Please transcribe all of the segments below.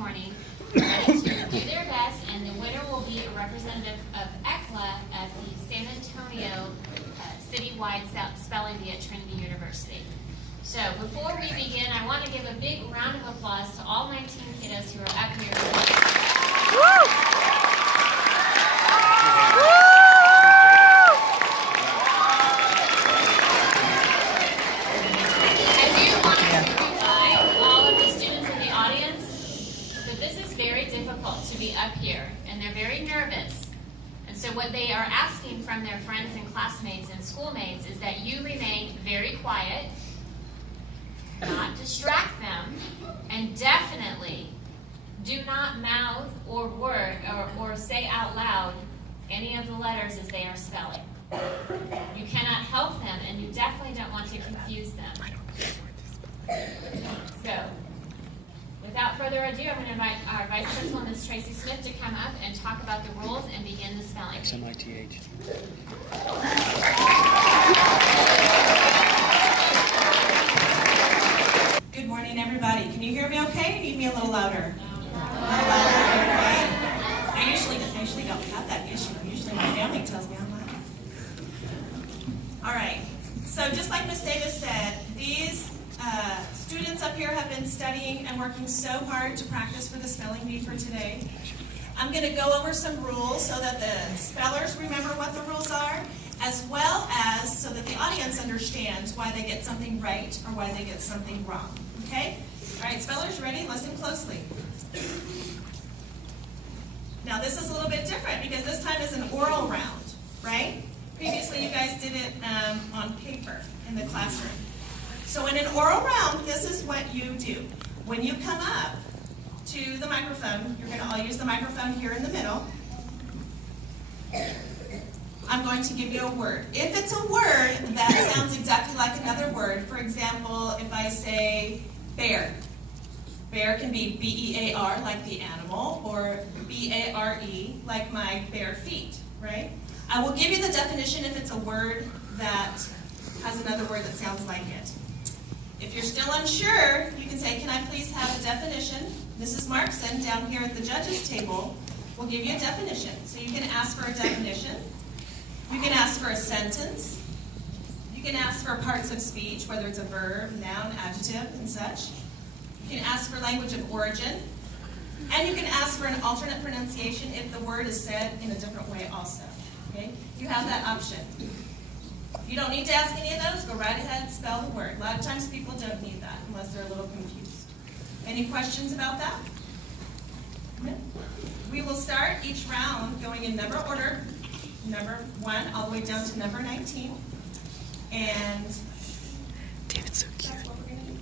morning, ready to do their best, and the winner will be a representative of EKHLA at the San Antonio citywide spelling bee at Trinity University. So before we begin, I want to give a big round of applause to all 19 kiddos who are up here. I do want to remind all of the students in the audience that this is very difficult to be up here, and they're very nervous. And so what they are asking from their friends and classmates and schoolmates is that you remain very quiet, not distract them, and definitely do not mouth or word or say out loud any of the letters as they are spelling. You cannot help them, and you definitely don't want to confuse them. So, without further ado, I'm going to invite our Vice Principal, Ms. Tracy Smith, to come up and talk about the rules and begin the spelling. XMITH. Good morning, everybody. Can you hear me okay? You need me a little louder? I usually don't have that issue. Usually my family tells me I'm loud. All right. So just like Ms. Davis said, these students up here have been studying and working so hard to practice for the spelling bee for today. I'm going to go over some rules so that the spellers remember what the rules are, as well as so that the audience understands why they get something right or why they get something wrong. Okay? All right, spellers, ready? Listen closely. Now, this is a little bit different because this time is an oral round, right? Previously, you guys did it on paper in the classroom. So in an oral round, this is what you do. When you come up to the microphone, you're going to all use the microphone here in the middle. I'm going to give you a word. If it's a word that sounds exactly like another word, for example, if I say bear, bear can be B-E-A-R, like the animal, or B-A-R-E, like my bare feet, right? I will give you the definition if it's a word that has another word that sounds like it. If you're still unsure, you can say, can I please have a definition? Mrs. Markson, down here at the judges table, will give you a definition. So you can ask for a definition. You can ask for a sentence. You can ask for parts of speech, whether it's a verb, noun, adjective, and such. You can ask for language of origin. And you can ask for an alternate pronunciation if the word is said in a different way also. Okay? You have that option. If you don't need to ask any of those, go right ahead and spell the word. A lot of times people don't need that unless they're a little confused. Any questions about that? No? We will start each round going in number order, number 1 all the way down to number 19. And David's so cute. that's what we're going to do?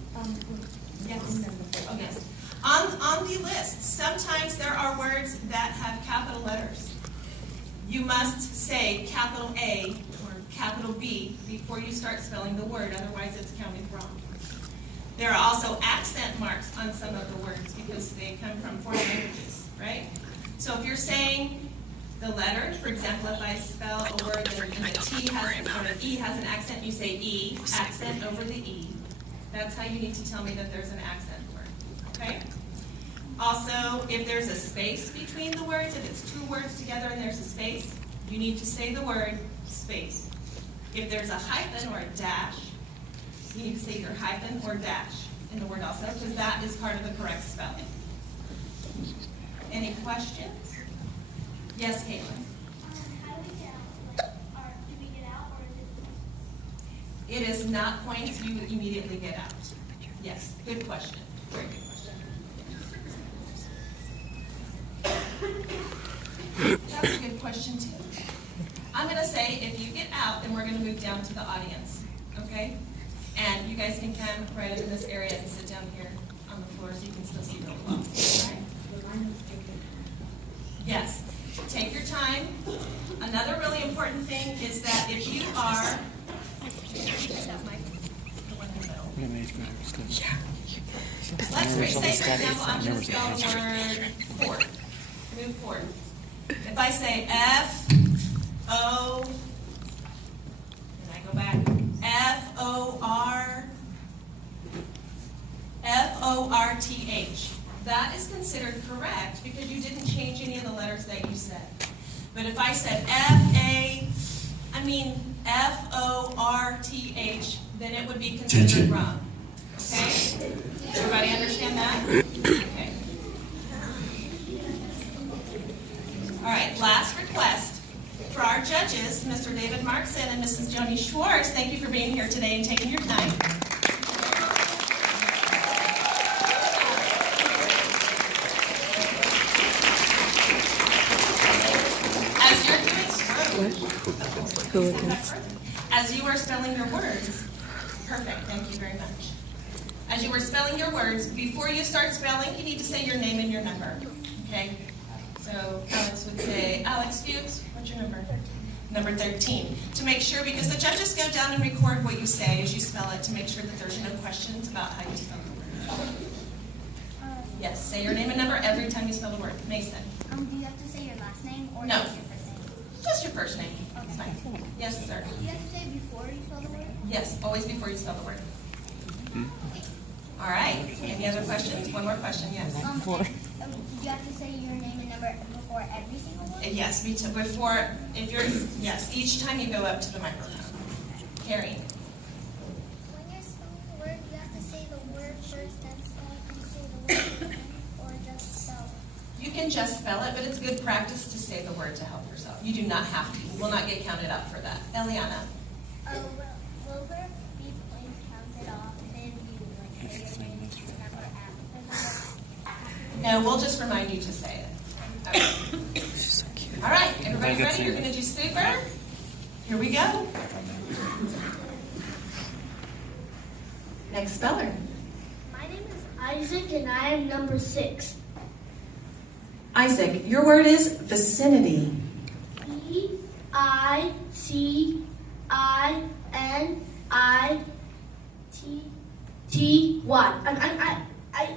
Yes. Oh, yes. On the list, sometimes there are words that have capital letters. You must say capital A or capital B before you start spelling the word, otherwise it's counted wrong. There are also accent marks on some of the words because they come from foreign languages, right? So if you're saying the letter, for example, if I spell a word and the T has or an E has an accent, you say E, accent over the E. That's how you need to tell me that there's an accent word, okay? Also, if there's a space between the words, if it's two words together and there's a space, you need to say the word space. If there's a hyphen or a dash, you need to say either hyphen or dash in the word also, because that is part of the correct spelling. Any questions? Yes, Caitlin? How do we get out? Do we get out, or is it? It is not points you immediately get out. Yes, good question. Very good question. That's a good question, too. I'm going to say if you get out, then we're going to move down to the audience, okay? And you guys can come right up in this area and sit down here on the floor so you can still see real well, all right? Yes, take your time. Another really important thing is that if you are... Let's say, for example, I'm going to spell the word port. Move port. If I say F-O, and I go back, F-O-R-T-H. that is considered correct because you didn't change any of the letters that you said. But if I said F-O-R-T-H, then it would be considered wrong. Okay? Everybody understand that? Okay. All right, last request. For our judges, Mr. David Markson and Mrs. Joni Schwartz, thank you for being here today and taking your time. As you're doing, as you are spelling your words, perfect, thank you very much. As you were spelling your words, before you start spelling, you need to say your name and your number, okay? So Alex would say, Alex Fuchs, what's your number? Number 13. To make sure, because the judges go down and record what you say as you spell it to make sure that there's no questions about how you spell the word. Yes, say your name and number every time you spell the word. Mason. Do you have to say your last name or No. just your first name? Just your first name. It's fine. Yes, sir. Do you have to say it before you spell the word? Yes, always before you spell the word. All right. Any other questions? One more question, yes. Do you have to say your name and number before every single word? Yes, before, if you're, yes, each time you go up to the microphone. Carrie. When you're spelling the word, you have to say the word first, then spell it, and say the word again, or just spell it. You can just spell it, but it's good practice to say the word to help yourself. You do not have to. You will not get counted up for that. Eliana. Will there be points counted off if you say your name and number after? No, we'll just remind you to say it. Okay. She's so cute. All right, everybody ready? You're going to do super. Here we go. Next speller. My name is Isaac, and I am number 6. Isaac, your word is vicinity. VICINITY.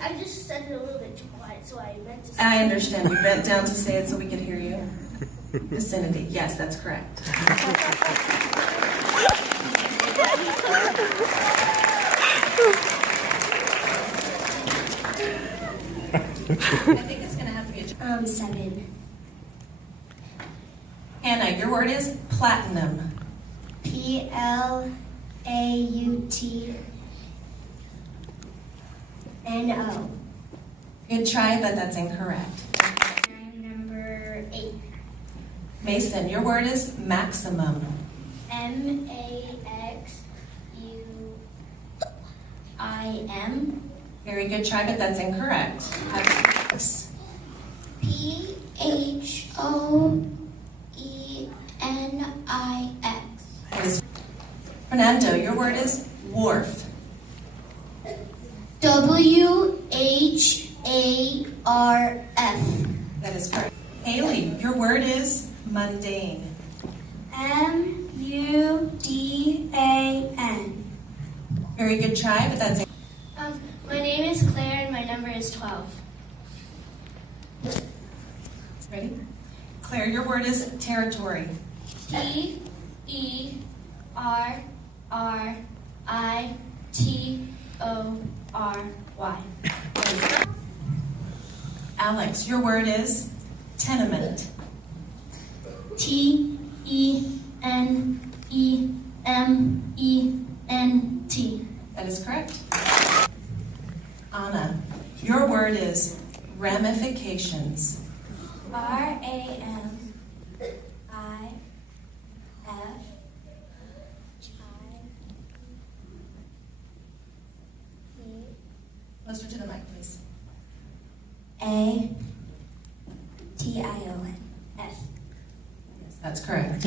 I just said it a little bit too quiet, so I meant to say I understand. You bent down to say it so we could hear you. Vicinity. Yes, that's correct. I think it's going to have to be a 7. Hannah, your word is platinum. PLAUTNO. Good try, but that's incorrect. I'm number 8. Mason, your word is maximum. MAXUIM. Very good try, but that's incorrect. PHOENIX. Fernando, your word is wharf. WHARF. That is correct. Haley, your word is mundane. MUDAN. Very good try, but that's incorrect. My name is Claire and my number is 12. Ready? Claire, your word is territory. TERRITORY. Alex, your word is tenement. TENEMENT. That is correct. Anna, your word is ramifications. RAMIFICATIONS. Closer to the mic, please. Yes, That's correct.